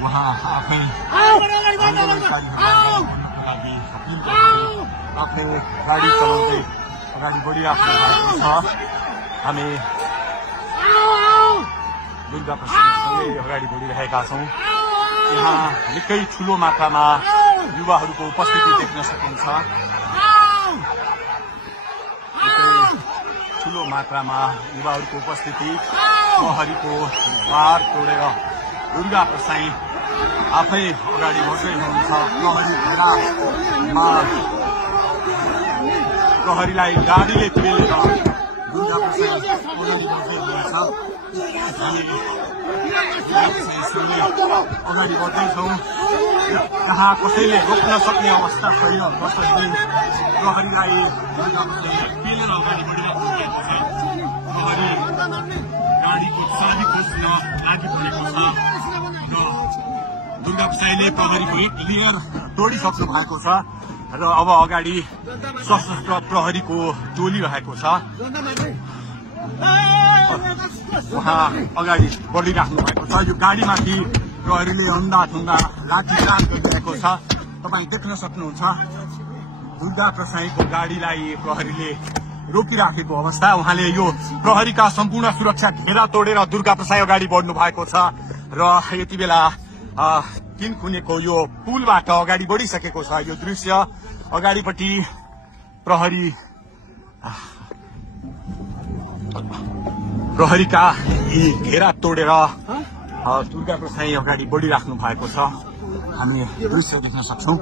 उहाँ आफै आफ्नै गाडी चलाउँदै अगाडि बढिराख्नु भएको छ। हामी दुर्गा प्रसादसँगै अगाडि बढिरहेका छौँ। यहाँ निकै ठुलो मात्रामा युवाहरूको उपस्थिति देख्न सकिन्छ। निकै ठुलो मात्रामा युवाहरूको उपस्थिति, प्रहरीको बार तोडेर दुर्गा प्रसाई आफै अगाडि बढ्दै हुनुहुन्छ। प्रहरी घेरामा प्रहरीलाई गाडीले पेलेर दुर्गा प्रसाई अगाडि बढ्दै हुनुहुन्छ। अगाडि बढ्दैछौँ। जहाँ कसैले रोक्न सक्ने अवस्था छैन, कसैले प्रहरीलाई पेलेर अगाडि बढिरहेको भएको छ। प्रहरी गाडीको चाबी खोज्न लागिपरेको छ र दुर्गा प्रसाईले प्रहरीको एक लेयर तोडिसक्नु भएको छ र अब अगाडि सशस्त्र प्रहरीको टोली रहेको छ। उहाँ अगाडि बढिराख्नु भएको छ। यो गाडीमाथि प्रहरीले अन्धाधुन्दा लाठीचार्ज गरिरहेको छ। तपाईँ देख्न सक्नुहुन्छ दुर्गा प्रसाईको गाडीलाई प्रहरीले रोकिराखेको अवस्था। उहाँले यो प्रहरीका सम्पूर्ण सुरक्षा घेरा तोडेर दुर्गा प्रसाई अगाडि बढ्नु भएको छ र यति बेला किनखुनेको यो पुलबाट अगाडि बढिसकेको छ। यो दृश्य अगाडिपट्टि प्रहरीका यी घेरा तोडेर दुर्गा प्रसाई अगाडि बढिराख्नु भएको छ। हामी दृश्य देख्न सक्छौं।